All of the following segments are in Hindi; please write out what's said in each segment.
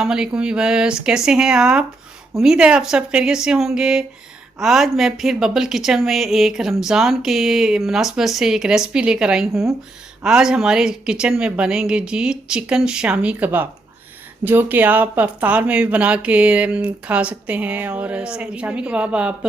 अस्सलाम वालेकुम व्यूअर्स, कैसे हैं आप। उम्मीद है आप सब खैरियत से होंगे। आज मैं फिर बबल किचन में एक रमज़ान के मुनासबत से एक रेसिपी लेकर आई हूँ। आज हमारे किचन में बनेंगे जी चिकन शामी कबाब, जो कि आप अफ्तार में भी बना के खा सकते हैं और शामी कबाब आप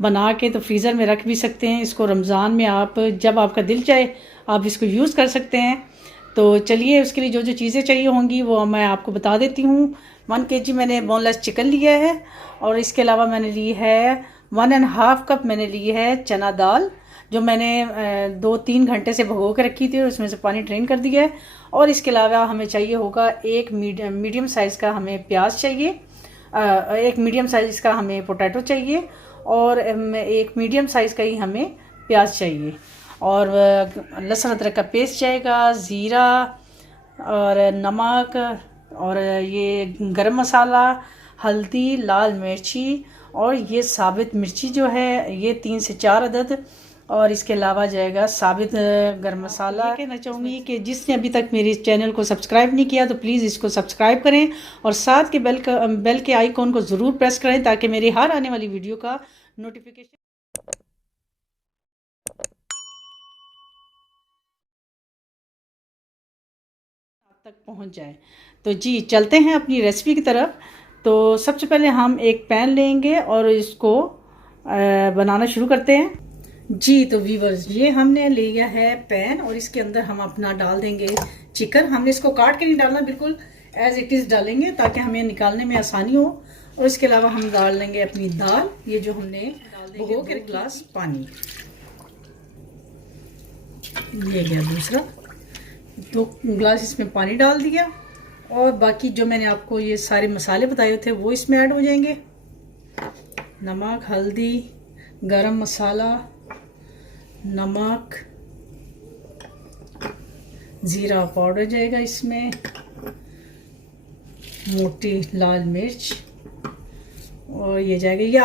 बना के तो फ्रीज़र में रख भी सकते हैं। इसको रमज़ान में आप जब आपका दिल चाहे आप इसको यूज़ कर सकते हैं। तो चलिए उसके लिए जो जो चीज़ें चाहिए होंगी वो मैं आपको बता देती हूँ। 1 kg मैंने बोनलेस चिकन लिया है और इसके अलावा मैंने ली है 1.5 कप मैंने ली है चना दाल, जो मैंने 2-3 घंटे से भिगो के रखी थी और उसमें से पानी ड्रेन कर दिया है। और इसके अलावा हमें चाहिए होगा एक मीडियम साइज़ का हमें प्याज चाहिए, एक मीडियम साइज़ का हमें पोटैटो चाहिए और एक मीडियम साइज़ का ही हमें प्याज चाहिए। और लहसुन अदरक का पेस्ट जाएगा, ज़ीरा और नमक और ये गरम मसाला, हल्दी, लाल मिर्ची और ये साबित मिर्ची जो है ये 3 से 4 अदद। और इसके अलावा जाएगा साबित गरम मसाला। कहना चाहूँगी कि जिसने अभी तक मेरे चैनल को सब्सक्राइब नहीं किया तो प्लीज़ इसको सब्सक्राइब करें और साथ के बेल के आइकॉन को ज़रूर प्रेस करें ताकि मेरी हर आने वाली वीडियो का नोटिफिकेशन तक पहुंच जाए। तो जी चलते हैं अपनी रेसिपी की तरफ। तो सबसे पहले हम एक पैन लेंगे और इसको बनाना शुरू करते हैं। जी तो व्यूअर्स, ये हमने लिया है पैन और इसके अंदर हम अपना डाल देंगे चिकन। हमने इसको काट के नहीं डालना, बिल्कुल एज इट इज़ डालेंगे ताकि हमें निकालने में आसानी हो। और इसके अलावा हम डाल लेंगे अपनी दाल, ये जो हमने भिगो के 2 गिलास पानी, ये गया दूसरा 2 गिलास इसमें पानी डाल दिया। और बाकी जो मैंने आपको ये सारे मसाले बताए थे वो इसमें ऐड हो जाएंगे। नमक, हल्दी, गरम मसाला, नमक, ज़ीरा पाउडर जाएगा इसमें, मोटी लाल मिर्च और ये जाएगा। ये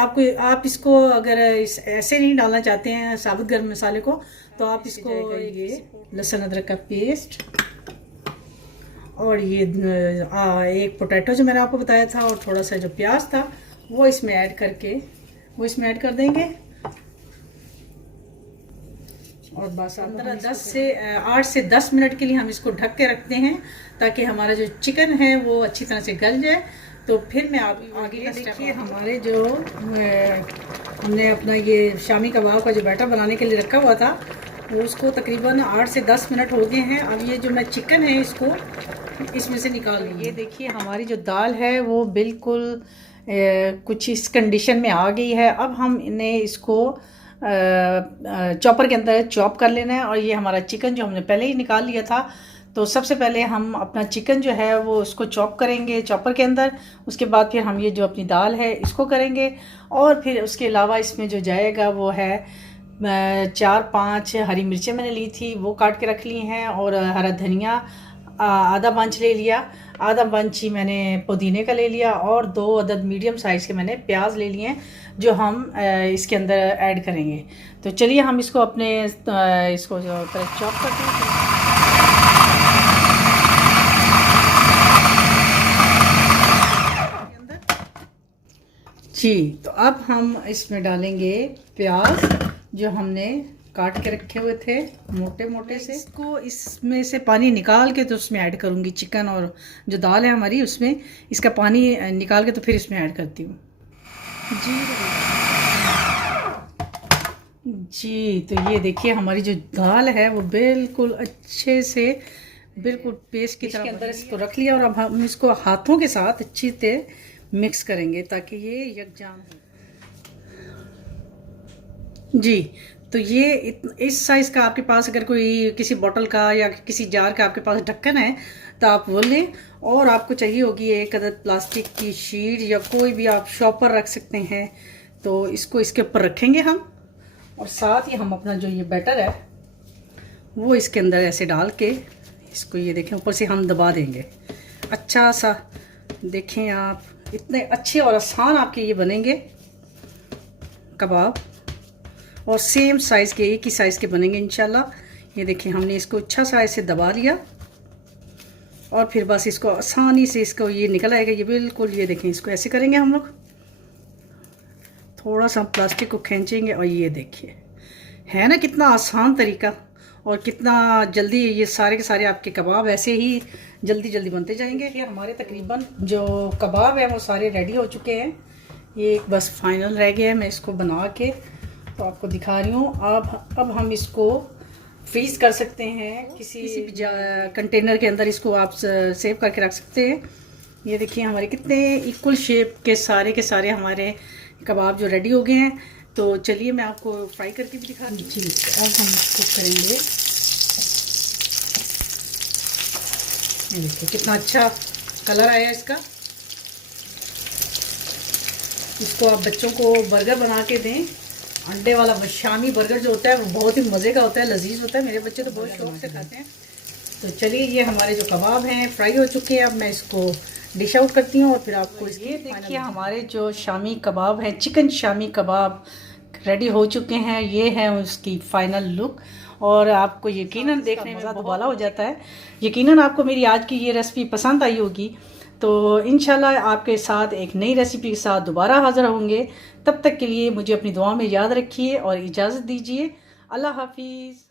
आप इसको अगर ऐसे नहीं डालना चाहते हैं साबुत गरम मसाले को तो आप इसको ये लहसुन अदरक का पेस्ट और ये एक पोटैटो जो मैंने आपको बताया था और थोड़ा सा जो प्याज था वो इसमें ऐड कर देंगे। और बस 8 से 10 मिनट के लिए हम इसको ढक के रखते हैं ताकि हमारा जो चिकन है वो अच्छी तरह से गल जाए। तो फिर मैं आप आगे का देखिए, हमारे जो हमने अपना ये शामी कबाब का जो बैटर बनाने के लिए रखा हुआ था वो उसको तकरीबन 8 से 10 मिनट हो गए हैं। अब ये जो मैं चिकन है इसको इसमें से निकाल लूँ। ये देखिए हमारी जो दाल है वो बिल्कुल कुछ इस कंडीशन में आ गई है। अब हम इन्हें इसको चॉपर के अंदर चॉप कर लेना है। और ये हमारा चिकन जो हमने पहले ही निकाल लिया था, तो सबसे पहले हम अपना चिकन जो है वो उसको चॉप करेंगे चॉपर के अंदर। उसके बाद फिर हम ये जो अपनी दाल है इसको करेंगे। और फिर उसके अलावा इसमें जो जाएगा वो है 4-5 हरी मिर्चें मैंने ली थी वो काट के रख ली हैं और हरा धनिया आधा बंच ले लिया, आधा बंच ही मैंने पुदीने का ले लिया और 2 अदद मीडियम साइज़ के मैंने प्याज ले लिए हैं जो हम इसके अंदर ऐड करेंगे। तो चलिए हम इसको अपने इसको चॉप करते हैं। जी तो अब हम इसमें डालेंगे प्याज जो हमने काट के रखे हुए थे मोटे मोटे से। इसको इसमें से पानी निकाल के तो उसमें ऐड करूँगी चिकन और जो दाल है हमारी उसमें इसका पानी निकाल के तो फिर इसमें ऐड करती हूँ। जी तो ये देखिए हमारी जो दाल है वो बिल्कुल अच्छे से बिल्कुल पेस्ट की तरह के अंदर इसको रख लिया। और अब हम इसको हाथों के साथ अच्छी तरह मिक्स करेंगे ताकि ये यकजान हो। जी तो ये इस साइज़ का आपके पास अगर कोई किसी बोतल का या किसी जार का आपके पास ढक्कन है तो आप वो लें। और आपको चाहिए होगी एक अदद प्लास्टिक की शीट या कोई भी आप शॉपर रख सकते हैं। तो इसको इसके ऊपर रखेंगे हम और साथ ही हम अपना जो ये बैटर है वो इसके अंदर ऐसे डाल के इसको ये देखें ऊपर से हम दबा देंगे अच्छा सा। देखें आप इतने अच्छे और आसान आपके ये बनेंगे कबाब और सेम साइज़ के एक ही साइज़ के बनेंगे इंशाल्लाह। ये देखिए हमने इसको अच्छा सा ऐसे दबा लिया और फिर बस इसको आसानी से इसको ये निकल आएगा। ये बिल्कुल, ये देखें, इसको ऐसे करेंगे हम लोग, थोड़ा सा प्लास्टिक को खींचेंगे और ये देखिए, है ना कितना आसान तरीका, और कितना जल्दी ये सारे के सारे आपके कबाब ऐसे ही जल्दी जल्दी बनते जाएंगे। ये हमारे तकरीबन जो कबाब है वो सारे रेडी हो चुके हैं। ये एक बस फाइनल रह गया है, मैं इसको बना के तो आपको दिखा रही हूँ। अब हम इसको फ्रीज़ कर सकते हैं, किसी भी कंटेनर के अंदर इसको आप सेव करके रख सकते हैं। ये देखिए हमारे कितने इक्वल शेप के सारे हमारे कबाब जो रेडी हो गए हैं। तो चलिए मैं आपको फ्राई करके भी दिखा जी। अब हम इसको करेंगे, ये देखिए कितना अच्छा कलर आया इसका। इसको आप बच्चों को बर्गर बना के दें, अंडे वाला शामी बर्गर जो होता है वो बहुत ही मज़े का होता है, लजीज होता है। मेरे बच्चे तो बहुत शौक से खाते हैं। तो चलिए ये हमारे जो कबाब हैं फ्राई हो चुके हैं। अब मैं इसको डिश आउट करती हूँ और फिर आपको ये देखिए हमारे जो शामी कबाब हैं, चिकन शामी कबाब रेडी हो चुके हैं। ये है उसकी फाइनल लुक, और आपको यकीनन देखने में बहुत दुबाला हो जाता है। यकीनन आपको मेरी आज की ये रेसिपी पसंद आई होगी। तो इंशाल्लाह आपके साथ एक नई रेसिपी के साथ दोबारा हाज़िर होंगे। तब तक के लिए मुझे अपनी दुआ में याद रखिए और इजाज़त दीजिए। अल्लाह हाफिज़।